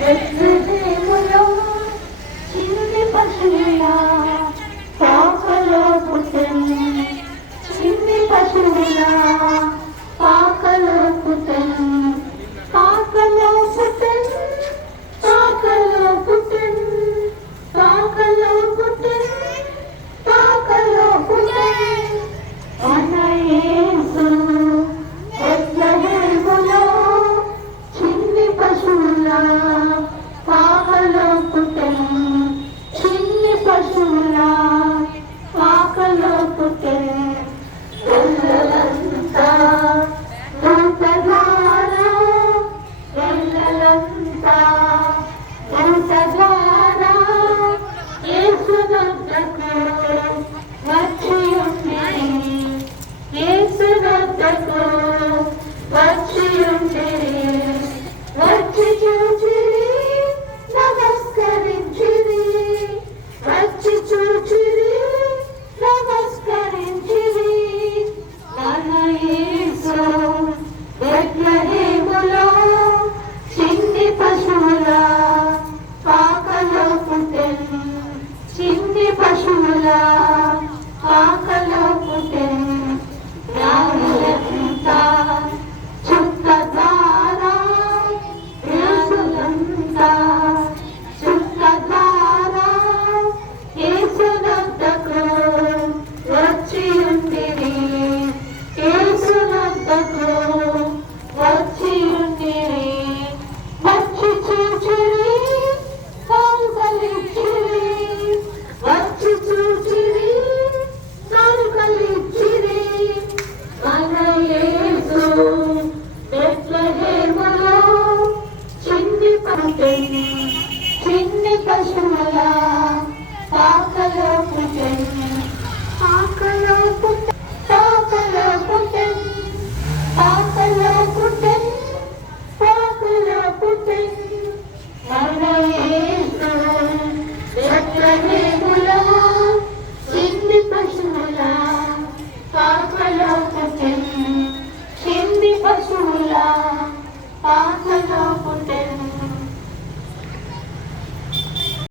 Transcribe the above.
బెత్లెహేములో చిన్ని పశువులా పాకలో పుట్టెను, చిన్ని పశువులా పాకలో పుట్టెను, పాకలో పుట్టెను, పాకలో పుట్టెను, పాకలో పుట్టెను, పాకలో పుట్టెను. మన యేసు బెత్లెహేములో చిన్ని పశువులా పాకలో పుట్టెను, చిన్ని పశువులా పాకలో పుట్టెను. వెళ్ళలంతా దూతగారా, వెళ్ళలంతా దూతగారా యేసునొద్దకు వచ్చి ఉండిరి, యేసునొద్దకు వచ్చి ఉండిరి. వచ్చి చూచిరి, నమస్కరించిరి, వచ్చి చూచిరి, నమస్కరించిరి. మన యేసు బెత్లెహేములో చిన్ని పశువులా పాకలో పుట్టెను, చిన్ని పశువులా పాకలో పుట్టెను. న్యాయులంతా చుక్క ద్వారా, యేసులంతా చుక్క ద్వారా యేసునొద్దకు వచ్చి ఉండిరి, యేసునొద్దకు వచ్చి ఉండిరి. వచ్చి చూచిరి, కౌగలించిరి, వచ్చి చూచిరి, కౌగలించిరి. మన యేసు బెత్లెహేములో చిన్ని పుట్టెను, చిన్ని పశువులా పాకలో పుట్టెను, పాక